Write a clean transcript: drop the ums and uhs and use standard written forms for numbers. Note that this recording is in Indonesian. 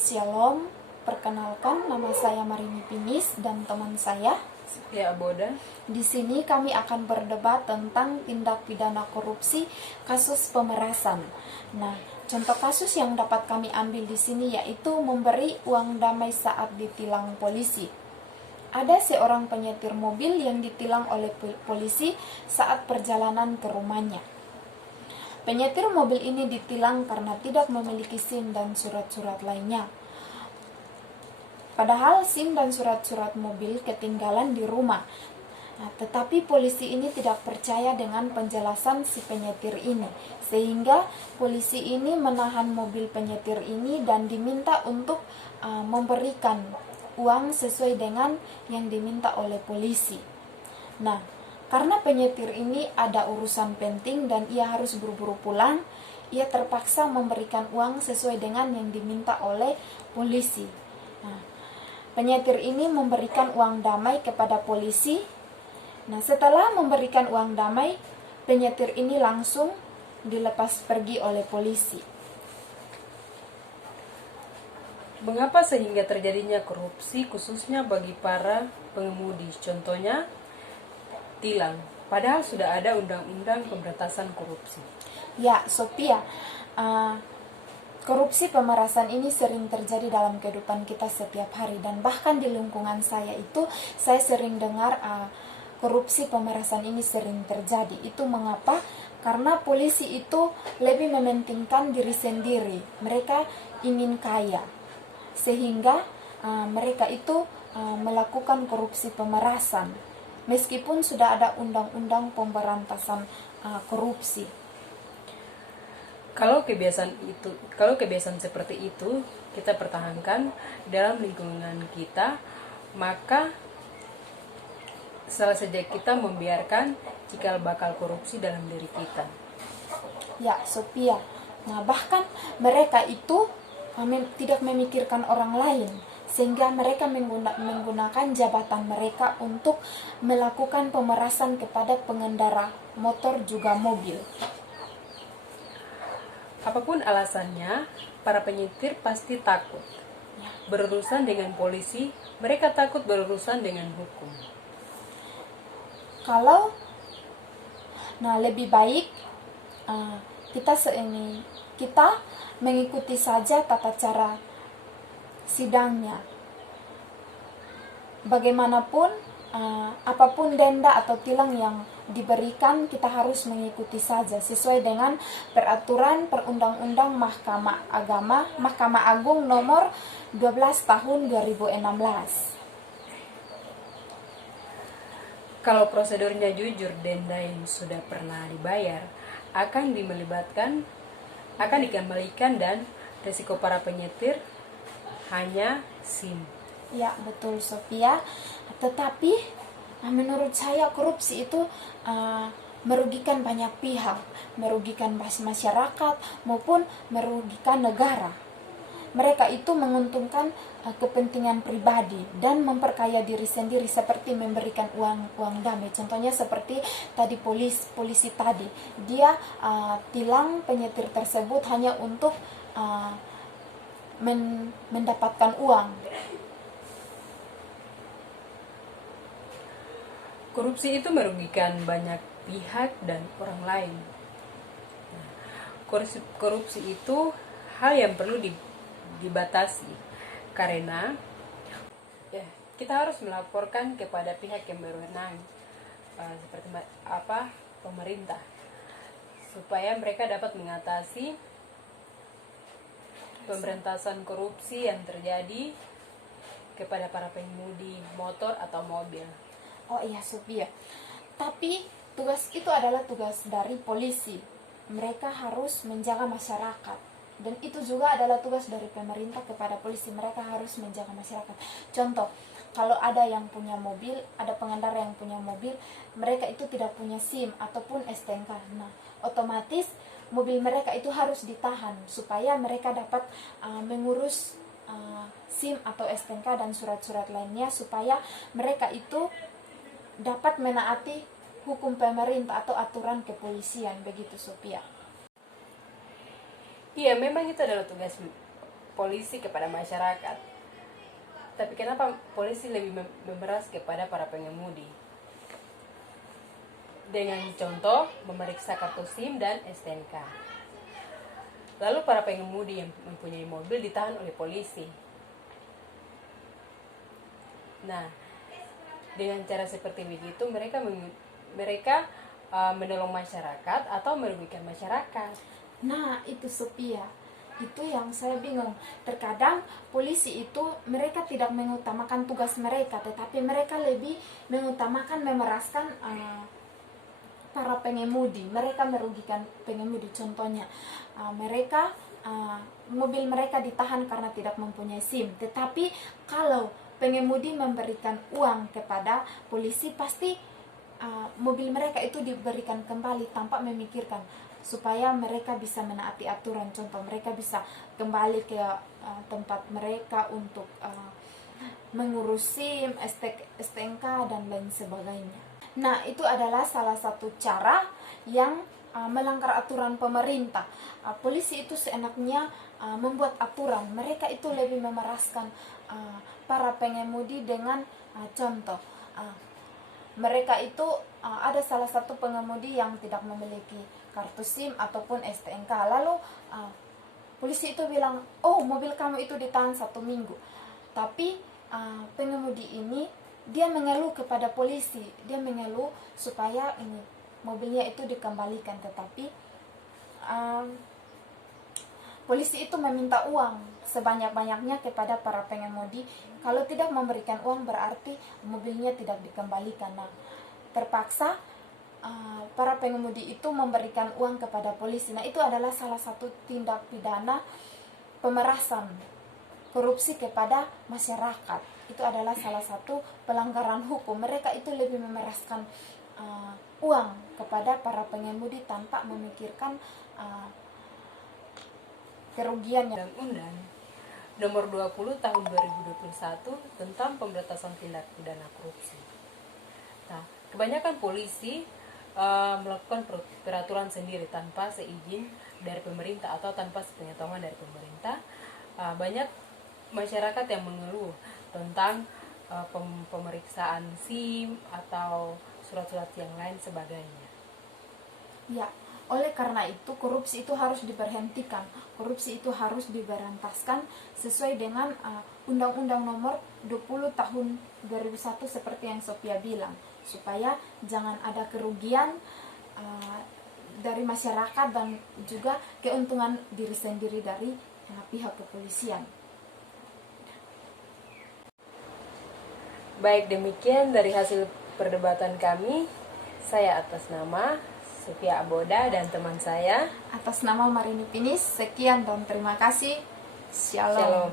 Shalom, perkenalkan nama saya Marini Pinis dan teman saya Setia Aboda. Di sini kami akan berdebat tentang tindak pidana korupsi kasus pemerasan. Nah, contoh kasus yang dapat kami ambil di sini yaitu memberi uang damai saat ditilang polisi. Ada seorang penyetir mobil yang ditilang oleh polisi saat perjalanan ke rumahnya. Penyetir mobil ini ditilang karena tidak memiliki SIM dan surat-surat lainnya. Padahal SIM dan surat-surat mobil ketinggalan di rumah. Nah, tetapi polisi ini tidak percaya dengan penjelasan si penyetir ini, sehingga polisi ini menahan mobil penyetir ini dan diminta untuk memberikan uang sesuai dengan yang diminta oleh polisi. Nah, karena penyetir ini ada urusan penting dan ia harus buru-buru pulang, ia terpaksa memberikan uang sesuai dengan yang diminta oleh polisi. Nah, penyetir ini memberikan uang damai kepada polisi. Nah, setelah memberikan uang damai, penyetir ini langsung dilepas pergi oleh polisi. Mengapa sehingga terjadinya korupsi khususnya bagi para pengemudi? Contohnya tilang, padahal sudah ada undang-undang pemberantasan korupsi. Ya, Sophia, korupsi pemerasan ini sering terjadi dalam kehidupan kita setiap hari, dan bahkan di lingkungan saya itu saya sering dengar korupsi pemerasan ini sering terjadi. Itu mengapa? Karena polisi itu lebih mementingkan diri sendiri. Mereka ingin kaya, sehingga mereka itu melakukan korupsi pemerasan. Meskipun sudah ada undang-undang pemberantasan korupsi. Kalau kebiasaan seperti itu kita pertahankan dalam lingkungan kita, maka salah saja kita membiarkan cikal bakal korupsi dalam diri kita. Ya, Sophia. Nah, bahkan mereka itu tidak memikirkan orang lain, sehingga mereka menggunakan jabatan mereka untuk melakukan pemerasan kepada pengendara motor juga mobil. Apapun alasannya, para penyetir pasti takut berurusan dengan polisi. Mereka takut berurusan dengan hukum. Lebih baik kita mengikuti saja tata cara sidangnya. Bagaimanapun, apapun denda atau tilang yang diberikan, kita harus mengikuti saja sesuai dengan peraturan perundang-undang Mahkamah Agung nomor 12 tahun 2016. Kalau prosedurnya jujur, denda yang sudah pernah dibayar akan dikembalikan dan risiko para penyetir hanya SIM. Ya, betul, Sophia. Tetapi menurut saya korupsi itu merugikan banyak pihak, merugikan masyarakat maupun merugikan negara. Mereka itu menguntungkan kepentingan pribadi dan memperkaya diri sendiri, seperti memberikan uang damai. Contohnya seperti tadi polisi tadi, dia tilang penyetir tersebut hanya untuk mendapatkan uang. Korupsi itu merugikan banyak pihak dan orang lain. Korupsi itu hal yang perlu dibatasi, karena kita harus melaporkan kepada pihak yang berwenang, seperti pemerintah, supaya mereka dapat mengatasi pemberantasan korupsi yang terjadi kepada para pengemudi motor atau mobil. Oh iya, Sophia. Tapi tugas itu adalah tugas dari polisi. Mereka harus menjaga masyarakat. Dan itu juga adalah tugas dari pemerintah kepada polisi. Mereka harus menjaga masyarakat. Contoh, kalau ada yang punya mobil, ada pengendara yang punya mobil, mereka itu tidak punya SIM ataupun STNK. Nah, otomatis mobil mereka itu harus ditahan supaya mereka dapat mengurus SIM atau STNK dan surat-surat lainnya, supaya mereka itu dapat menaati hukum pemerintah atau aturan kepolisian. Begitu, Sophia. Iya, memang itu adalah tugas polisi kepada masyarakat. Tapi kenapa polisi lebih memeras kepada para pengemudi? Dengan contoh memeriksa kartu SIM dan STNK. Lalu para pengemudi yang mempunyai mobil ditahan oleh polisi. Nah, dengan cara seperti begitu mereka menolong masyarakat atau merugikan masyarakat. Nah, itu Sophia. Itu yang saya bingung. Terkadang polisi itu mereka tidak mengutamakan tugas mereka, tetapi mereka lebih mengutamakan memeraskan para pengemudi. Mereka merugikan pengemudi. Contohnya, mobil mereka ditahan karena tidak mempunyai SIM. Tetapi kalau pengemudi memberikan uang kepada polisi, pasti mobil mereka itu diberikan kembali tanpa memikirkan, supaya mereka bisa menaati aturan. Contoh, mereka bisa kembali ke tempat mereka untuk mengurus SIM, STNK dan lain sebagainya. Nah, itu adalah salah satu cara yang melanggar aturan pemerintah. Polisi itu seenaknya membuat aturan. Mereka itu lebih memeraskan para pengemudi dengan contoh. Mereka itu ada salah satu pengemudi yang tidak memiliki kartu SIM ataupun STNK. Lalu polisi itu bilang, oh, mobil kamu itu ditahan 1 minggu. Tapi pengemudi ini dia mengeluh kepada polisi. Dia mengeluh supaya mobilnya itu dikembalikan. Tetapi polisi itu meminta uang sebanyak-banyaknya kepada para pengemudi. Kalau tidak memberikan uang berarti mobilnya tidak dikembalikan. Nah, terpaksa para pengemudi itu memberikan uang kepada polisi. Nah, itu adalah salah satu tindak pidana pemerasan, korupsi kepada masyarakat. Itu adalah salah satu pelanggaran hukum. Mereka itu lebih memeraskan uang kepada para pengemudi tanpa memikirkan kerugiannya. Undang-Undang Nomor 20 Tahun 2021 tentang pemberantasan tindak pidana korupsi. Nah, kebanyakan polisi melakukan peraturan sendiri tanpa seizin dari pemerintah atau tanpa sepengetahuan dari pemerintah. Banyak masyarakat yang mengeluh tentang pemeriksaan SIM atau surat-surat yang lain sebagainya. Ya, oleh karena itu korupsi itu harus diberhentikan. Korupsi itu harus diberantaskan sesuai dengan Undang-Undang Nomor 20 Tahun 2001 seperti yang Sophia bilang, supaya jangan ada kerugian dari masyarakat dan juga keuntungan diri sendiri dari pihak kepolisian. Baik, demikian dari hasil perdebatan kami. Saya atas nama Sophia Aboda dan teman saya Atas nama Marini Pinis, sekian dan terima kasih. Shalom. Shalom.